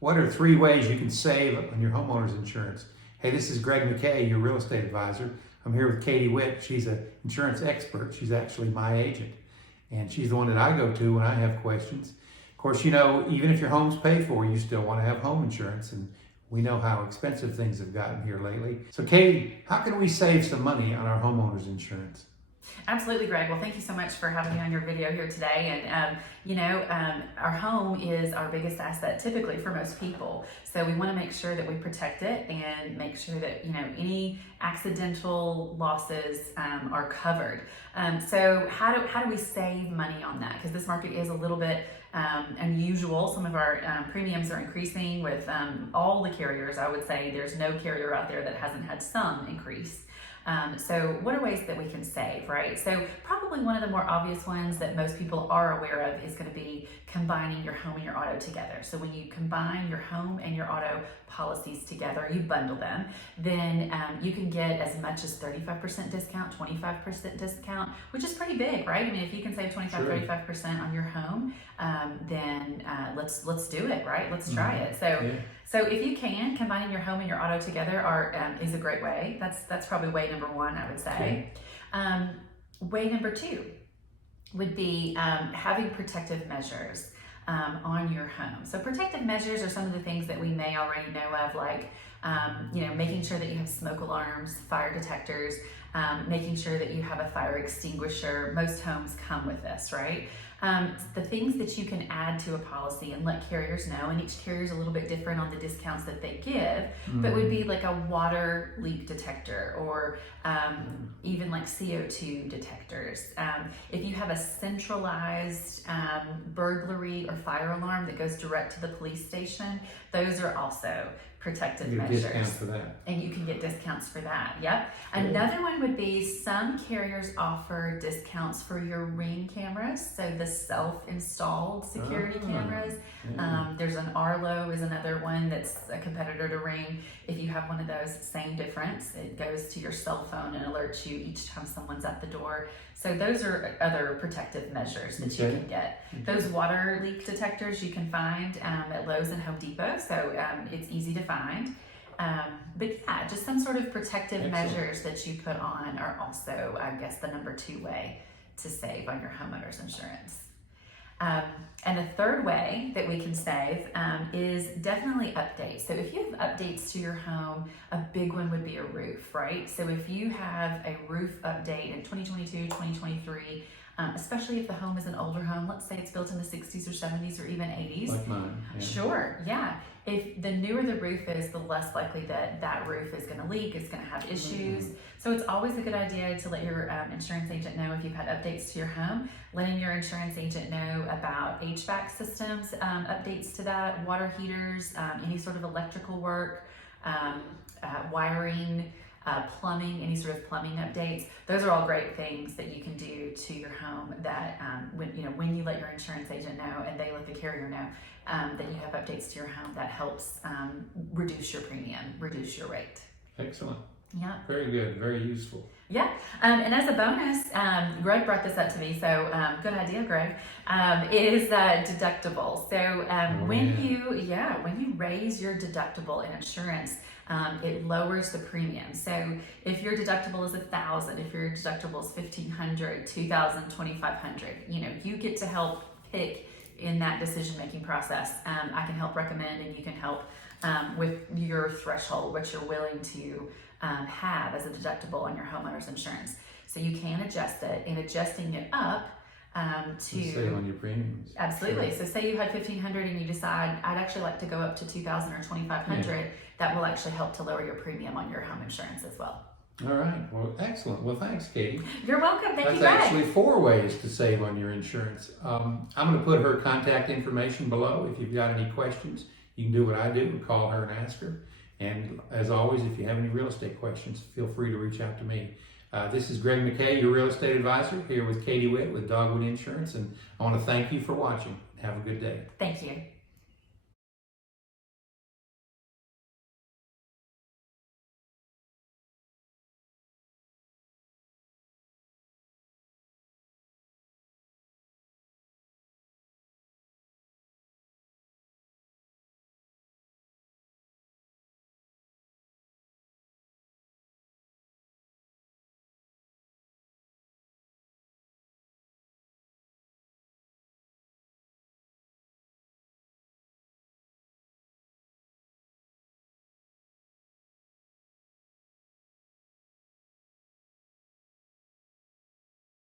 What are 3 ways you can save on your homeowner's insurance? Hey, this is Greg Mackay, your real estate advisor. I'm here with Katie Whitt. She's an insurance expert. She's actually my agent, and she's the one that I go to when I have questions. Of course, you know, even if your home's paid for, you still want to have home insurance, and we know how expensive things have gotten here lately. So Katie, how can we save some money on our homeowner's insurance? Absolutely, Greg. Well, thank you so much for having me on your video here today. And, our home is our biggest asset typically for most people. So we want to make sure that we protect it and make sure that, any accidental losses are covered. So how do we save money on that? Because this market is a little bit unusual. Some of our premiums are increasing with all the carriers. I would say there's no carrier out there that hasn't had some increase. So what are ways that we can save, right? So probably one of the more obvious ones that most people are aware of is going to be combining your home and your auto together. So when you combine your home and your auto policies together, you bundle them, then you can get as much as 35% discount, 25% discount, which is pretty big, right? I mean, if you can save 25, Sure. 35% on your home, then let's do it, right? Let's try it. So if you can, combining your home and your auto together is a great way. That's probably way number 1, I would say. Okay. Way number 2 would be having protective measures on your home. So protective measures are some of the things that we may already know of, like making sure that you have smoke alarms, fire detectors, making sure that you have a fire extinguisher. Most homes come with this, right? The things that you can add to a policy and let carriers know, and each carrier is a little bit different on the discounts that they give, but would be like a water leak detector or even like CO2 detectors. If you have a centralized burglary or fire alarm that goes direct to the police station, those are also protective measures. Discount for that. And you can get discounts for that. Yep. Another one would be some carriers offer discounts for your Ring cameras, so the self-installed security cameras. Yeah. There's an Arlo is another one that's a competitor to Ring. If you have one of those, same difference. It goes to your cell phone and alerts you each time someone's at the door. So those are other protective measures that you can get. Those water leak detectors you can find at Lowe's and Home Depot, so it's easy to find. But yeah, just some sort of protective measures that you put on are also, I guess, the number 2 way to save on your homeowner's insurance. And a third way that we can save is definitely updates. So if you have updates to your home, a big one would be a roof, right? So if you have a roof update in 2022, 2023, especially if the home is an older home, let's say it's built in the 60s or 70s or even 80s. Like mine. Yeah. Sure, yeah. If the newer the roof is, the less likely that roof is going to leak, it's going to have issues. So it's always a good idea to let your insurance agent know if you've had updates to your home, letting your insurance agent know about HVAC systems, updates to that, water heaters, any sort of electrical work, wiring, plumbing, any sort of plumbing updates. Those are all great things that you can do to your home that when you let your insurance agent know and they let the carrier know that you have updates to your home, that helps reduce your premium, reduce your rate. Excellent. Yeah. Very good. Very useful. Yeah. And as a bonus, Greg brought this up to me, so good idea, Greg, is deductible. So when you raise your deductible in insurance, it lowers the premium. So if your deductible is $1,000, if your deductible is $1,500, $2,000, $2,500, you get to help pick in that decision-making process. I can help recommend, and you can help with your threshold, what you're willing to have as a deductible on your homeowner's insurance. So you can adjust it, and adjusting it up to save on your premiums. Absolutely. Sure. So say you had $1,500 and you decide, I'd actually like to go up to $2,000 or $2,500. That will actually help to lower your premium on your home insurance as well. All right. Well, excellent. Well, thanks, Katie. You're welcome. Thank you, Greg. That's actually 4 ways to save on your insurance. I'm going to put her contact information below. If you've got any questions, you can do what I do and call her and ask her. And as always, if you have any real estate questions, feel free to reach out to me. This is Greg Mackay, your real estate advisor, here with Katie Whitt with Dogwood Insurance. And I want to thank you for watching. Have a good day. Thank you.